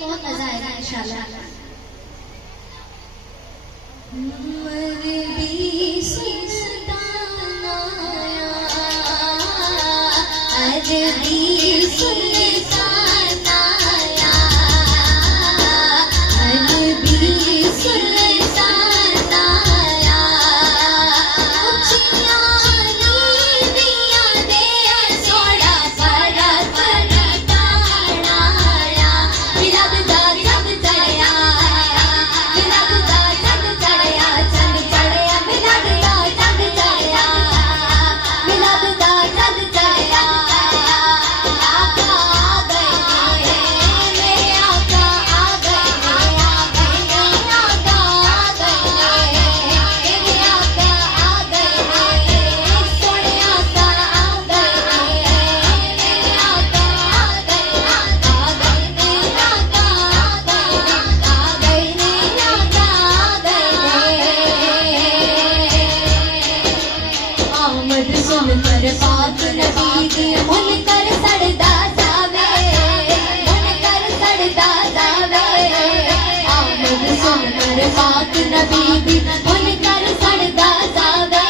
बहुत मजा आएगा इंशाल्लाह। पाक नबी दी मुन कर सड़दा जावे, मुन कर सड़दा जावे। आमद सुन कर पाक नबी दी मुन कर सड़दा जावे।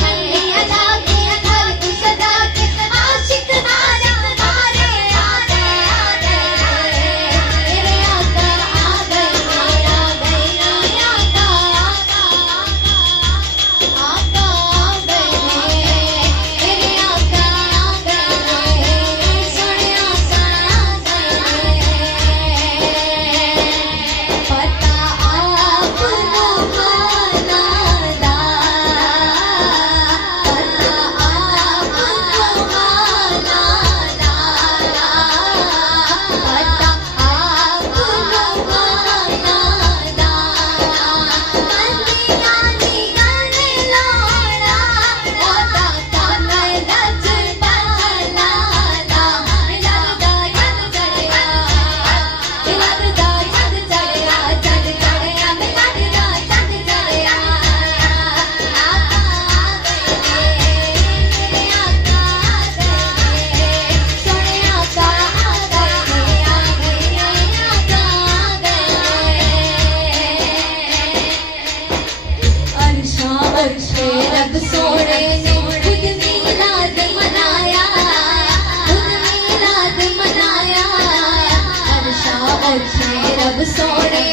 ठंडियां लागे घर तू सदा के आशिक आशिक मारे आ गए मेरे आका आ गए आका आका रब सोने ने खुद मीलाद मनाया, खुद मीलाद मनाया। अर्शा अर्शे रब सोने